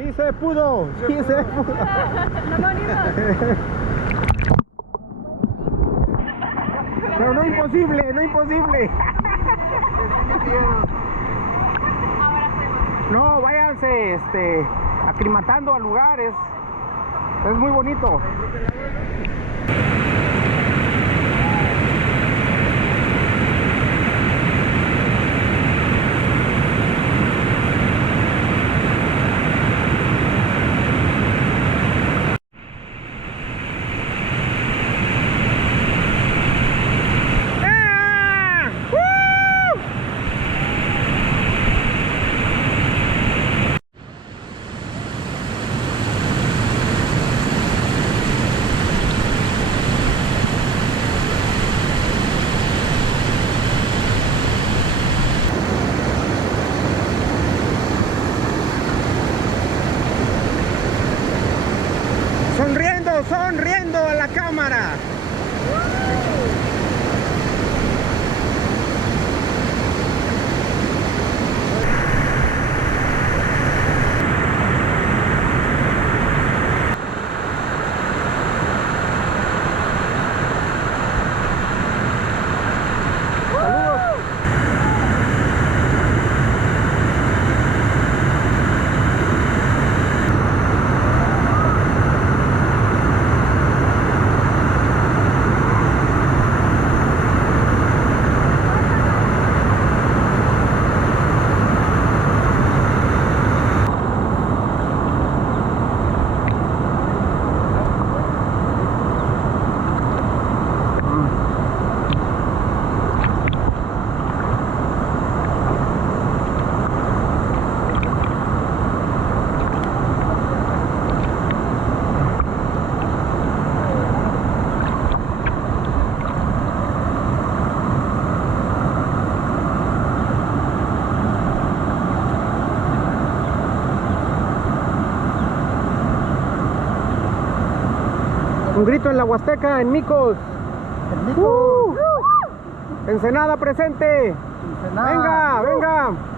Sí se pudo, sí se pudo. No morimos. Pero no imposible, no imposible. No, váyanse aclimatando a lugares. Es muy bonito. Sonriendo a la cámara. Un grito en la Huasteca, en Micos. Ensenada presente. Ensenada. Venga, venga.